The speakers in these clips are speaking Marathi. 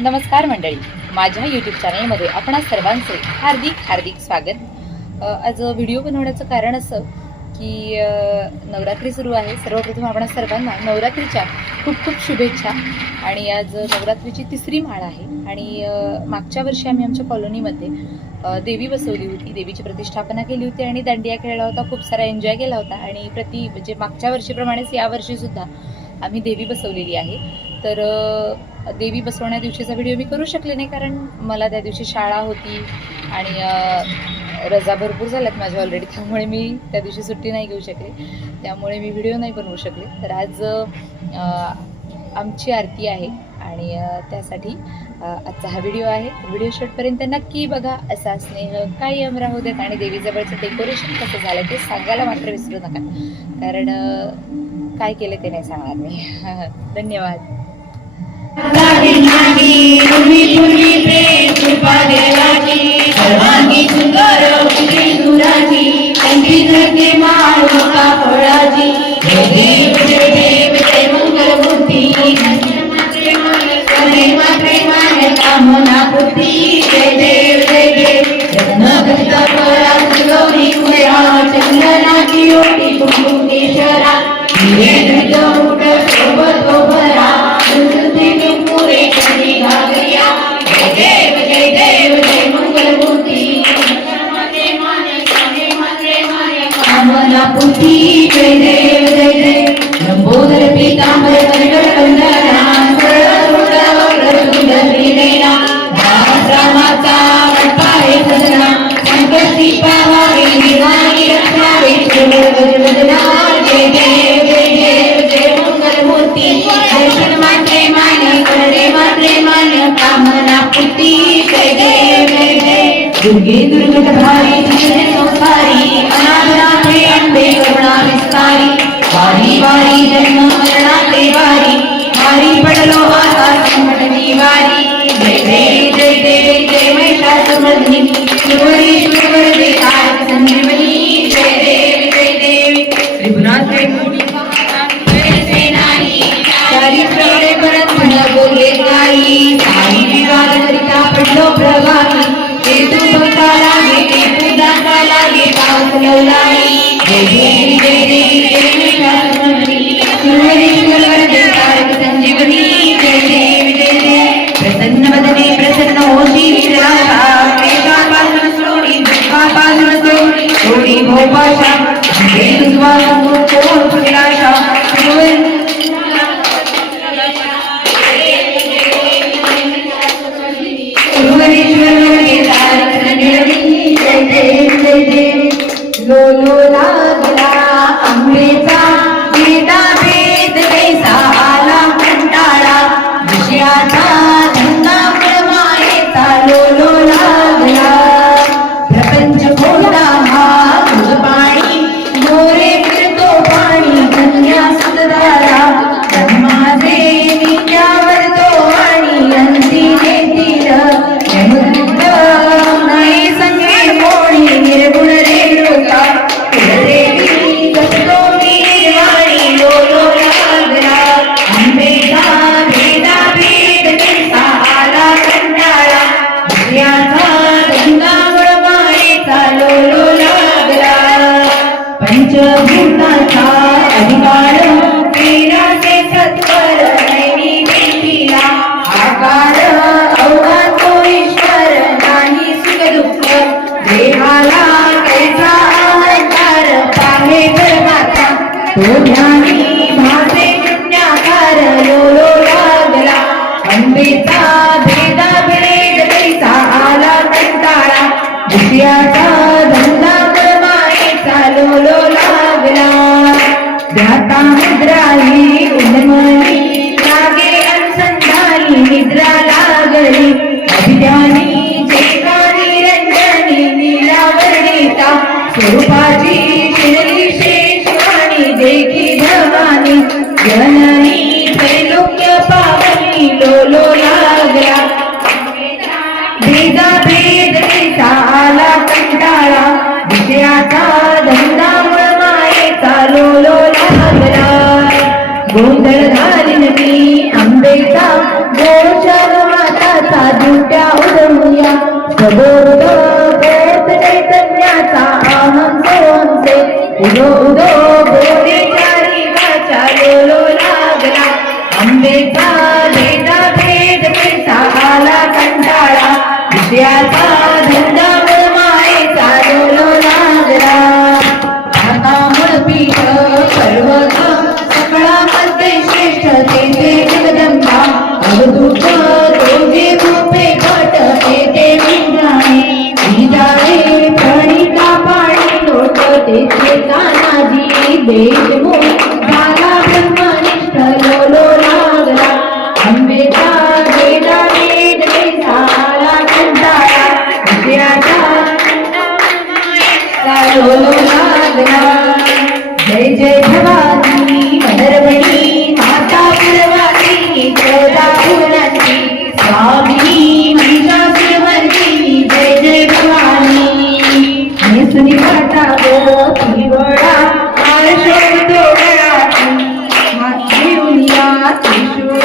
नमस्कार मंडळी, माझ्या यूट्यूब चॅनलमध्ये आपणा सर्वांचे हार्दिक हार्दिक स्वागत। आज व्हिडिओ बनवण्याचं कारण असं की नवरात्री सुरू आहे। सर्वप्रथम आपणा सर्वांना नवरात्रीच्या खूप खूप शुभेच्छा। आणि आज नवरात्रीची तिसरी माळ आहे आणि मागच्या वर्षी आम्ही आमच्या कॉलनीमध्ये देवी बसवली होती, देवीची प्रतिष्ठापना केली होती आणि दांडिया खेळला होता, खूप सारा एन्जॉय केला होता। आणि म्हणजे मागच्या वर्षीप्रमाणेच यावर्षी सुद्धा आम्ही देवी बसवलेली आहे। तर देवी बसवण्या दिवशीचा व्हिडिओ मी करू शकले नाही, कारण मला त्या दिवशी शाळा होती आणि रजा भरपूर झाल्यात माझ्या ऑलरेडी, त्यामुळे मी त्या दिवशी सुट्टी नाही घेऊ शकले, त्यामुळे मी व्हिडिओ नाही बनवू शकले। तर आज आमची आरती आहे आणि त्यासाठी आजचा हा व्हिडिओ आहे। व्हिडिओ शेवटपर्यंत नक्की बघा, असा स्नेह कायम राहू देत आणि देवीजवळचं डेकोरेशन कसं झालं ते सांगायला मात्र विसरू नका, कारण काय केलं ते नाही सांगणार मी। धन्यवाद। दुर्गे दुर्गटधारी संसारी अनाथनाथे अंबे करुणा विस्तारी वारी वारी जन्म मरणाचे वारी वारी पडलो आता संकट निवारी जय देवी जय देवी जय महिषासुरमर्दिनी शिवरेश्वर वरदे तारक संजीवनी जय देवी जय देवी त्रिपुरांत चारित्र्याने परत म्हणा बोलले काही साई विवाद करिता पडलो प्रभावी तू भक्ता लागे ते पूजा लागे पाऊस लवलाई जय देवी जय देवी जय महिषासुरमर्दिनी शिवरेश्वर वरदे तारक संजीवनी जय देवी जय देवी प्रसन्न वदने प्रसन्न होशी विराजा क्लेशापासून सोडी दुःखापासून सोडी भोपाशा हे तुझवा कोण निराशा लो लो लागला आंबेचा भेदा भेद कैसा आला कंटाळा विषयाचा धंदा मायेचा लो लो लागला प्रपंच खोटा हा तुझ पाणी मोरे फिरतो पाणी कन्या सुंदरा धर्माचे नित्यावर तो आणि अंती नेतील नाही संगे कोणी निर्गुण पंचभूताचा अधिकार तेराचे सत्वर नैनी व्यक्तीला आकार अवघा तो ईश्वर नाही सुख दुःख देहाला कैसा अहंकार पाहे धर्माचा तो ज्ञानी भासे पुण्याकार लो लो लागला अंबेचा भेदा भेद कैसा आला कंटाळा विषयाचा धंदा लो लो लागला ध्याता मुद्रा ही उन्मनी लागे अनुसंधानी निद्रा लागली अभिध्यानी चेतानी रंजनी नीलावर्णिता स्वरूपाची शिरली शेषवाणी देखी भवानी जननी त्रैलोक्य पावनी लो लो लागला भेदा भेद कैसा आला कंटाळा विषयाचा धंदा मायेचा लो लो लागला गोंधळ घालीन मी आंबेचा गोशाल माता उदो उदो बोध चैतन्याचा अहं सोहंसे उदो उदो बोले चारी वाचा लोलो लागला अंबेचा भेदा भेद पैसा आला कंटाळा विषयाचा धंदा मायेचा लोलो लागला आता पीठ पर्वत सकळामध्ये श्रेष्ठ तेथे जगदंबा अवधूत दोघे गोपे घट तेथे विजाणे प्रणिता पाणी लोट तेथे तानाजी देशमुख झाला ब्रह्मनिष्ठ लोलो लागला अंबेचा वेदा वेद झाला कंटाळा विषयाचा लोलो लागला जय जय भवानी मदरवणी माता पुरवासी चौदा भुवनाची स्वामिनी महिषासुरमर्दिनी जय जय भवानी नेसुनी काटा गो पिवळा आरशोभ डोळ्याची घेऊनिया त्रिशूळ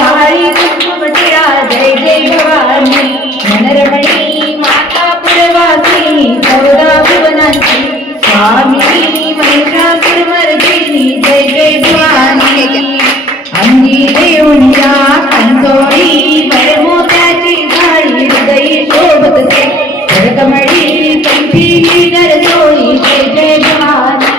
वाळी कुंकुमटिया जय जय भवानी मदरवणी माता पुरवासी चौदा भुवनाची स्वामिनी महिषासुरमर्दिनी जय जय भवानी अंगी देऊनिया कंठोळी वरमोत्याची झाडी हृदयी शोभतसे जगमळी कंठी नरसोळी जय जय भवानी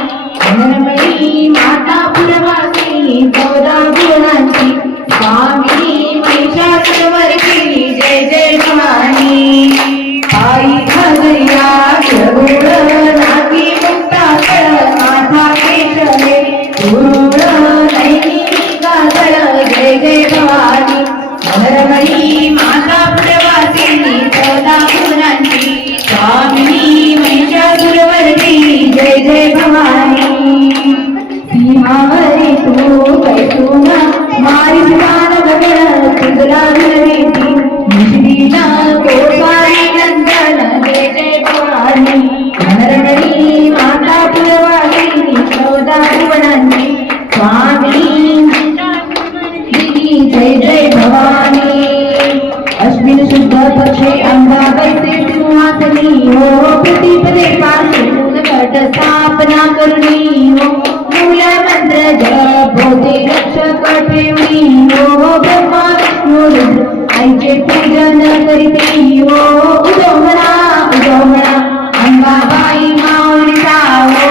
अनरमळी माता पुरवासिनी चौदा भुवनांची स्वामिनी महिषासुरमर्दिनी जय जय भवानी पायी घागरिया गुळ नाकी मुक्ता माथा केशरे गुरुळ नैनी गाजळ जय जय भवानी अनरमळी माता पुरवासिनी चौदा भुवनांची स्वामिनी महिषासुरमर्दिनी जय जय भवानी सीमावरी तू कैसून मारी मान गगन तुझला घरवेती निश्रीना गोपाळी नंदन जय जय भवानी अनरमळी माता पुरवासिनी चौदा भुवनांची स्वामी जय जय भवानी अश्विन शुद्ध पक्षे अंबा वैसे सिंहासनी हो प्रतिपदे पासून कट स्थापना करुणी हो मूल मंत्र जप बोधे रक्षक ठेवणी हो ब्रह्मा विष्णू रुद्र आईचे पूजन करीते हो उदो म्हणा अंबाबाई माऊलीचा हो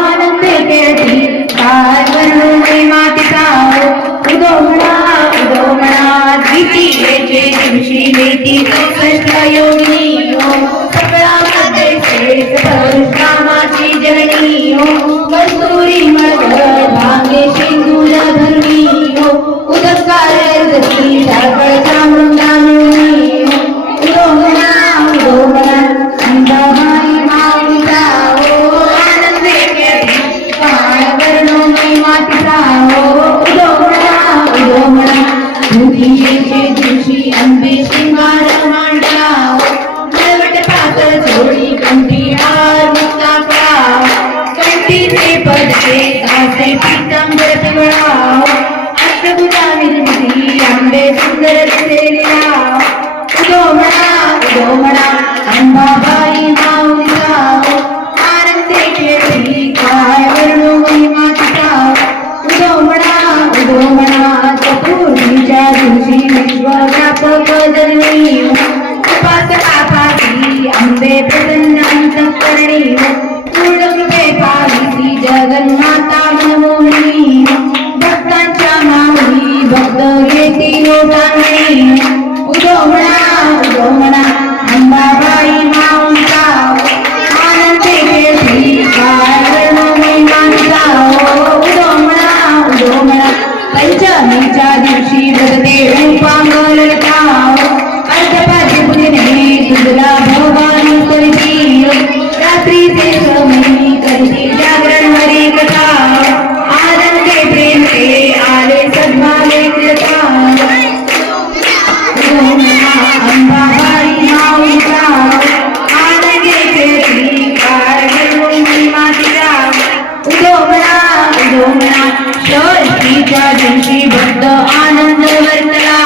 आनंदे केळती काय वर्णू मातीचा हो उदो म्हणा द्वितीयेचे दिवशी लेती चौसष्ट योगिनी हो सकळामध्ये श्रेष्ठ परशुरामाची जननी हो कस्तुरी मळकळ भांगे शेंदूर धरणी हो उदकार जती साखळचा मृंगामुनी हो उदो म्हणा अंबाबाई माऊलीचा हो आनंदे केळती काय वर्णो मातीचा हो उदो म्हणा तृतीयेचे दिवशी अंबे शृंगार मांडला मळवट पातळ चोळी कंठी हार मुक्ता फळा कंठीचे पदके कासे पीतांबर पिवळा अष्टभुजा निर्मिती आंबे सुंदर दिसेला उदो म्हणा अंबाबाई माऊलीचा आनंदे केळी काय वर्णो महिमातीचा उदो म्हणा चतुर्थीच्या दिवशी विश्वव्यापक जन्मी उपासकापासी अंबे प्रसन्न अंतःकरणी पूर्ण कृपे पाविसी जगन्माता मनमोहिनी भक्तांच्या माऊली भक्त घेती लोटांगणी उदो म्हणा अंबाबाई माऊलीचा आनंदे केळी काय वर्णो महिमांचा उदो म्हणा पंचमीच्या दिवशी व्रते रूपांग ललिता अर्धपाठी पुणे तुझला भवानी करती रात्रीचे समयी करती जागरण हरी कथा आनंदे प्रेमते आले सद्भावे कृता अंबाबाई माऊलीचा आनंदे केळी काय वर्णो मातीचा उदो म्हणा षष्ठीच्या दिवशी भक्त आनंद वर्तला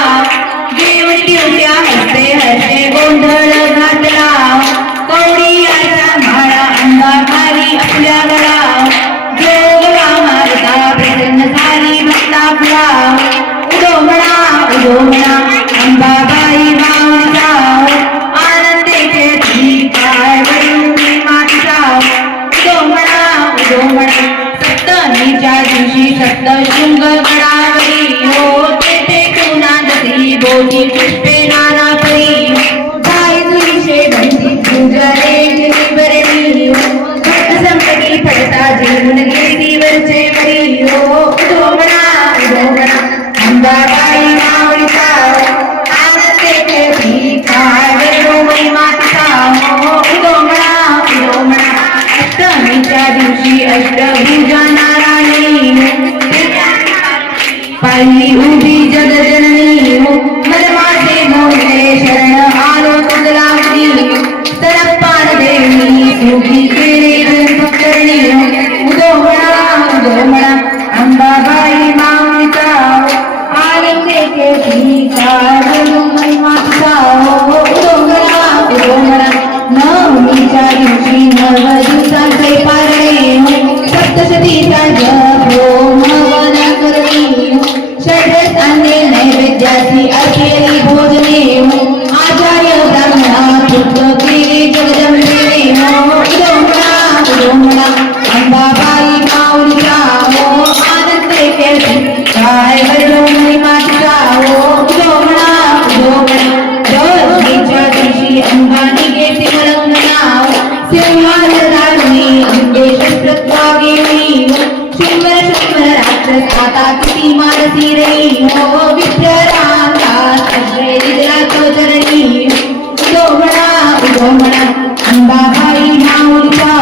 देवटी होत्या हसते हसते गोंधळ घातला पुष्पे नाना परी गाय तुळशी बंदी पूजा रे बरणी भक्त संकटी पडता जेवून गेली वरचे वरी उदो म्हणा अंबाबाई माऊलीचा आनंदे ठेवी काय वेळो महिमा तिचा उदो म्हणा अष्टमीच्या दिवशी अष्टभुजा नारायणी पायी उभी जगजननी मन माझे मोरे शरण आलो तुझला सरपान देवी सुखी केले भक्तरणी उदो म्हणा अंबाबाई माऊलीचा आनंदे केली महिमाचा उदो म्हणा नवमीच्या दिवशी नव दिवसांचे पारणे सप्तशतीचा जप हवन करणी षड्रसाने नैवेद्याची अर्चेली भोजने आचार्य ब्राह्मणा तृप्त केले जगदंबेने उदो म्हणा अंबाबाई माऊलीचा आनंदे केली काय वर्णो महिमाचा उदो म्हणा दशमीच्या दिवशी अंबानी घेते मलंगना सिंहाल राणी अंबे शस्त्रत्वा गेली शंभर राक्षस आता किती मानसी रही विप्ररांगा सगळे दिला चरणी उदो म्हणा अंबाबाई माऊलीचा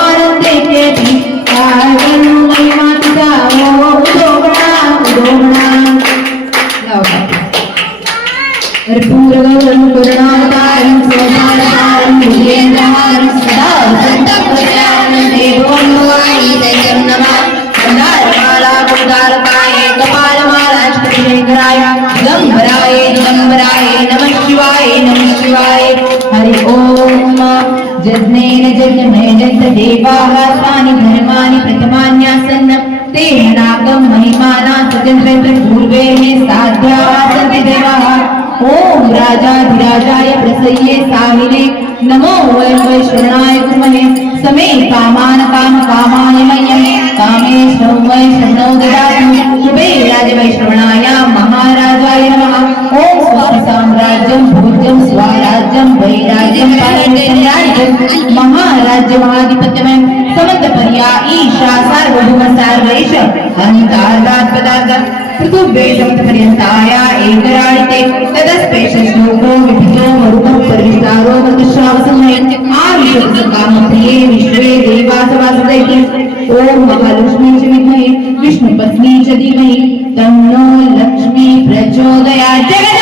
आनंदे केली काय वर्णो महिमा तिचा उदो म्हणा कर्पूरगौरं करुणावतारं स्वधारतारं भुजेन्द्रहारं सदा सन्तप्तयानं देवं भवानी दैत्यं नमः गन्धारमाला गुरुदारकाय कपालमाला श्रीशेखराय दिगम्बराय नमः शिवाय हरि ओम जज्ञेन जज्ञमेजन्त देवाः तानि धर्माणि प्रथमान्यासन् तेन नागं महिमाना सचन्द्रेन्द्र पूर्वेः साध्याः सन्ति देवाः ओम राजाधिराजाय प्रसय्ये साहिने नमो वै शरणाय कुर्महे समे कामान कामाय मह्यं कामेशं वै शरणो ददातु कुबेराय वै श्रवणाय महाराजाय नमः ओम स्वस्ति साम्राज्यं भोज्यं स्वराज्यं वैराज्यं पालयन् महाराज्यमाधिपत्यं समन्तपर्या ईशा सार्वभौम सर्वेश अन्तादात् पदार्थ ऋतुभेदपर्यंताय एकराळिते तदस्पेश श्लोको विभितो मरुतो परिष्कारो मनुष्यावसमये आविषकामप्रिये विश्वे देवासवासदैति ओम महालक्ष्मी च विद्महे विष्णुपत्नी च धीमहि तन्नो लक्ष्मी प्रचोदयात्।